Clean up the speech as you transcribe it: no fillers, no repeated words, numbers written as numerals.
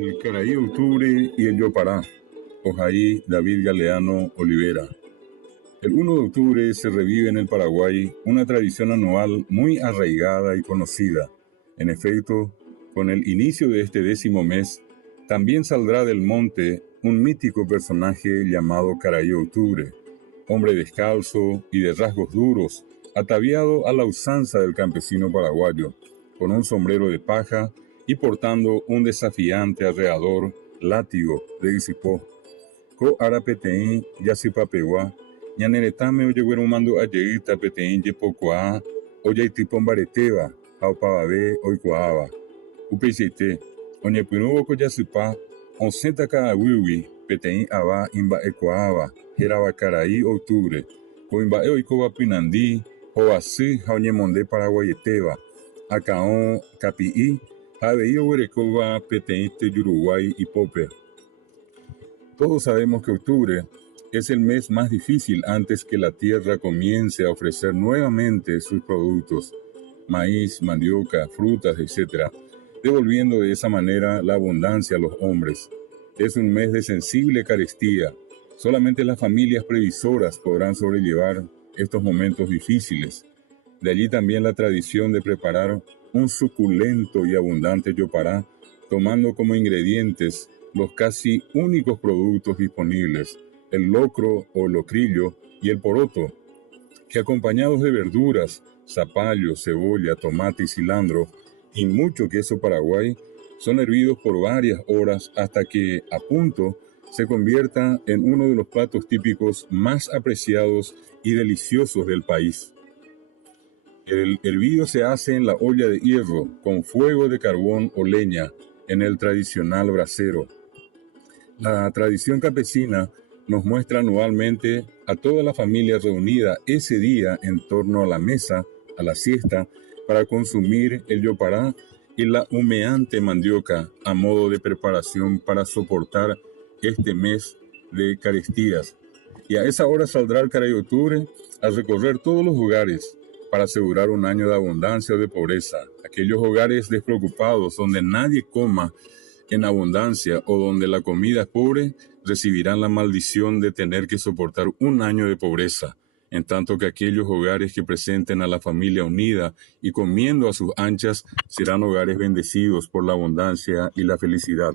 El Caraí Octubre y el Yopará. Ojaí David Galeano Olivera. El 1 de octubre se revive en el Paraguay una tradición anual muy arraigada y conocida. En efecto, con el inicio de este 10º mes, también saldrá del monte un mítico personaje llamado Caraí Octubre, hombre descalzo y de rasgos duros, ataviado a la usanza del campesino paraguayo, con un sombrero de paja y portando un desafiante arreador látigo de Isipó. Ko arapetein yasipapewa, ñaneretame ojeguerumando ajeýta peteĩ jepokuaa ojaitýpombareteva ha opavave oikuaáva. Upeichaite, oñepyrũvo ko jasypa osẽta ka'aguýgui peteĩ ava imba'ekuaáva hérava Caraí Octubre, ko imba'e oikóva Pinandi, hovasy ha oñemonde Paraguayetéva, akã'õ kapi'i ha avei oguerekóva peteĩ Teyuruguái ipópe. Todos sabemos que octubre es el mes más difícil antes que la tierra comience a ofrecer nuevamente sus productos, maíz, mandioca, frutas, etc., devolviendo de esa manera la abundancia a los hombres. Es un mes de sensible carestía. Solamente las familias previsoras podrán sobrellevar estos momentos difíciles. De allí también la tradición de preparar un suculento y abundante yopará, tomando como ingredientes los casi únicos productos disponibles, el locro o locrillo y el poroto, que acompañados de verduras, zapallo, cebolla, tomate y cilantro y mucho queso paraguay, son hervidos por varias horas hasta que, a punto, se convierta en uno de los platos típicos más apreciados y deliciosos del país. El hervido se hace en la olla de hierro, con fuego de carbón o leña, en el tradicional brasero. La tradición campesina nos muestra anualmente a toda la familia reunida ese día en torno a la mesa, a la siesta, para consumir el yopará y la humeante mandioca a modo de preparación para soportar este mes de carestías. Y a esa hora saldrá el Caraí Octubre a recorrer todos los hogares para asegurar un año de abundancia o de pobreza. Aquellos hogares despreocupados donde nadie coma en abundancia o donde la comida es pobre, recibirán la maldición de tener que soportar un año de pobreza, en tanto que aquellos hogares que presenten a la familia unida y comiendo a sus anchas serán hogares bendecidos por la abundancia y la felicidad.